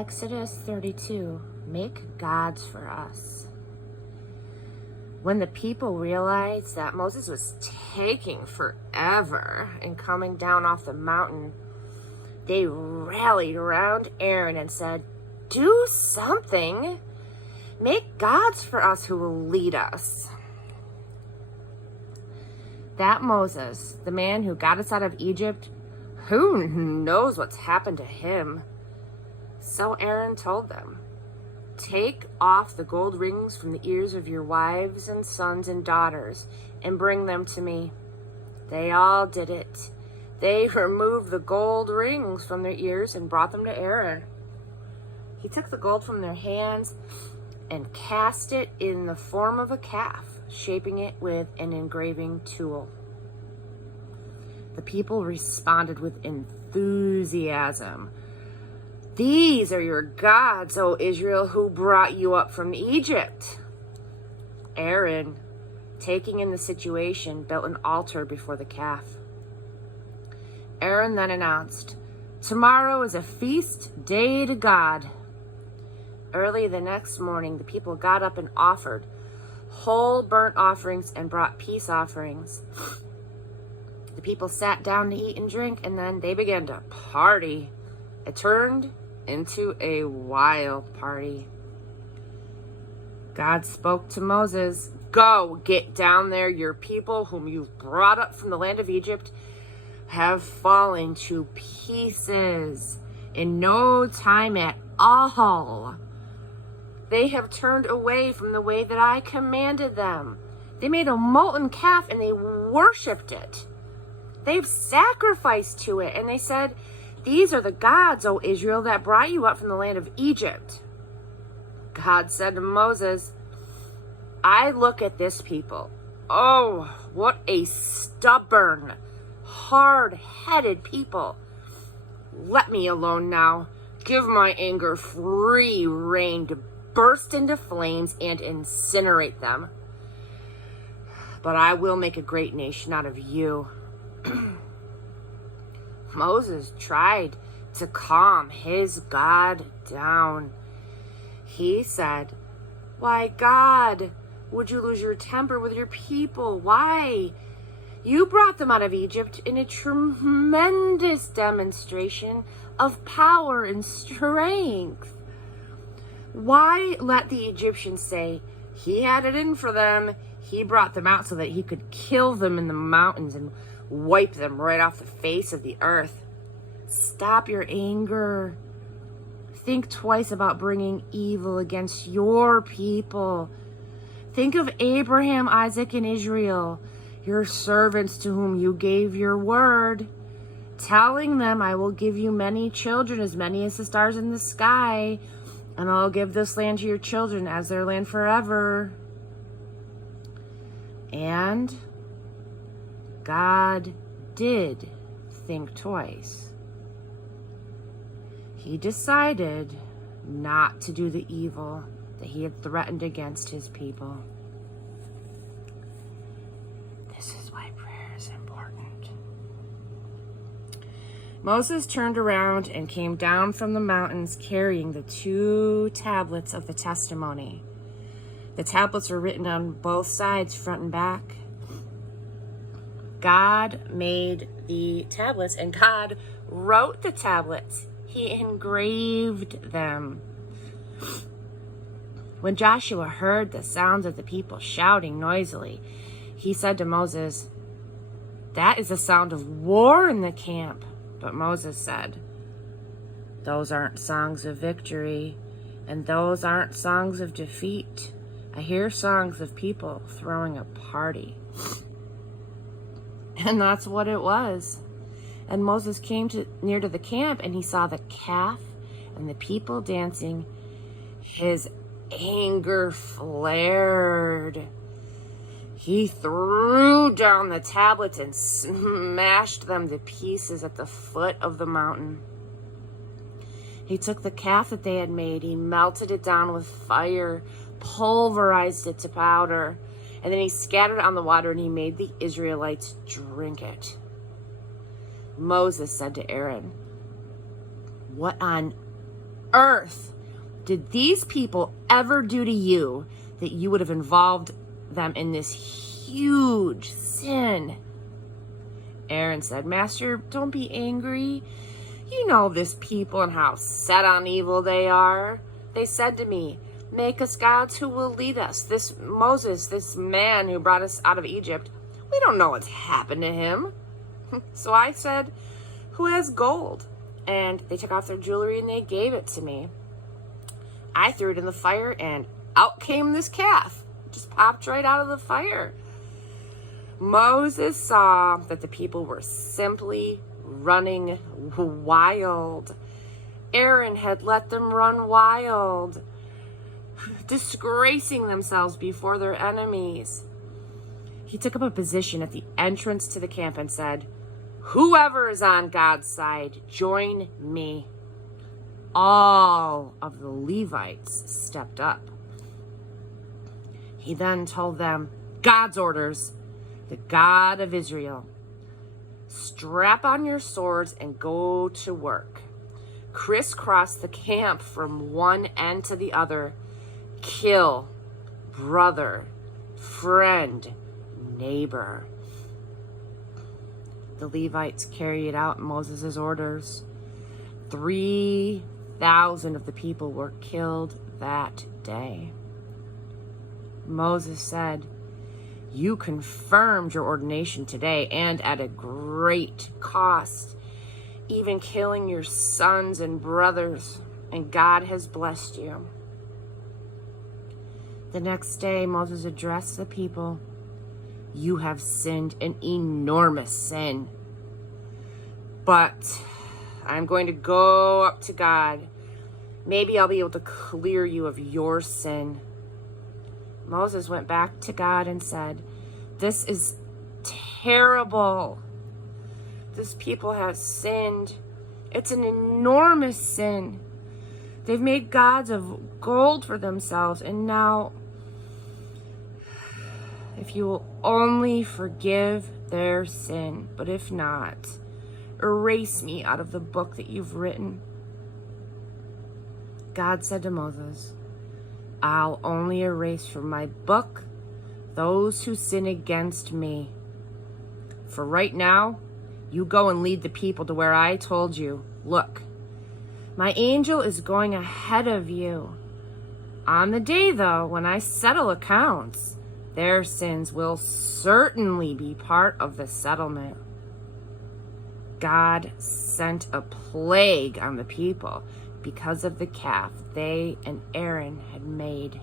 Exodus 32, make gods for us. When the people realized that Moses was taking forever and coming down off the mountain, they rallied around Aaron and said, "Do something. Make gods for us who will lead us." That Moses, the man who got us out of Egypt, who knows what's happened to him? So Aaron told them, "Take off the gold rings from the ears of your wives and sons and daughters and bring them to me." They all did it. They removed the gold rings from their ears and brought them to Aaron. He took the gold from their hands and cast it in the form of a calf, shaping it with an engraving tool. The people responded with enthusiasm. "These are your gods, O Israel, who brought you up from Egypt." Aaron, taking in the situation, built an altar before the calf. Aaron then announced, "Tomorrow is a feast day to God." Early the next morning, the people got up and offered whole burnt offerings and brought peace offerings. The people sat down to eat and drink, and then they began to party. It turned into a wild party. God spoke to Moses, "Go, get down there. Your people, whom you've brought up from the land of Egypt, have fallen to pieces in no time at all. They have turned away from the way that I commanded them. They made a molten calf and they worshipped it. They've sacrificed to it, and they said, 'These are the gods, O Israel, that brought you up from the land of Egypt.'" God said to Moses, "I look at this people. Oh, what a stubborn, hard-headed people. Let me alone now. Give my anger free rein to burst into flames and incinerate them. But I will make a great nation out of you." Moses tried to calm his God down. He said, "Why, God, would you lose your temper with your people? Why? You brought them out of Egypt in a tremendous demonstration of power and strength. Why let the Egyptians say he had it in for them? He brought them out so that he could kill them in the mountains and wipe them right off the face of the earth. Stop your anger. Think twice about bringing evil against your people. Think of Abraham, Isaac, and Israel, your servants to whom you gave your word, telling them, 'I will give you many children, as many as the stars in the sky, and I'll give this land to your children as their land forever.' And God did think twice. He decided not to do the evil that he had threatened against his people. This is why prayer is important. Moses turned around and came down from the mountains carrying the 2 tablets of the testimony. The tablets were written on both sides, front and back. God made the tablets, and God wrote the tablets. He engraved them. When Joshua heard the sounds of the people shouting noisily, he said to Moses, "That is the sound of war in the camp." But Moses said, "Those aren't songs of victory, and those aren't songs of defeat. I hear songs of people throwing a party." And that's what it was. And Moses came near to the camp, and he saw the calf and the people dancing. His anger flared. He threw down the tablets and smashed them to pieces at the foot of the mountain. He took the calf that they had made, he melted it down with fire, pulverized it to powder, and then he scattered it on the water, and he made the Israelites drink it. Moses said to Aaron, What on earth did these people ever do to you that you would have involved them in this huge sin?" Aaron said, "Master, don't be angry. You know this people and how set on evil they are. They said to me, 'Make us gods who will lead us.' This Moses, this man who brought us out of Egypt, we don't know what's happened to him." So I said, "Who has gold?" And they took off their jewelry and they gave it to me. I threw it in the fire and out came this calf. Just popped right out of the fire. Moses saw that the people were simply running wild. Aaron had let them run wild, disgracing themselves before their enemies. He took up a position at the entrance to the camp and said, "Whoever is on God's side, join me." All of the Levites stepped up. He then told them, "God's orders, the God of Israel. Strap on your swords and go to work. Crisscross the camp from one end to the other. Kill brother, friend, neighbor." The Levites carried out Moses' orders. 3,000 of the people were killed that day. Moses said, "You confirmed your ordination today, and at a great cost, even killing your sons and brothers, and God has blessed you." The next day, Moses addressed the people. "You have sinned an enormous sin, but I'm going to go up to God. Maybe I'll be able to clear you of your sin." Moses went back to God and said, "This is terrible. This people has sinned. It's an enormous sin. They've made gods of gold for themselves, and now, if you will only forgive their sin, but if not, erase me out of the book that you've written." God said to Moses, "I'll only erase from my book those who sin against me. For right now, you go and lead the people to where I told you. Look, my angel is going ahead of you. On the day, though, when I settle accounts, their sins will certainly be part of the settlement." God sent a plague on the people because of the calf they and Aaron had made.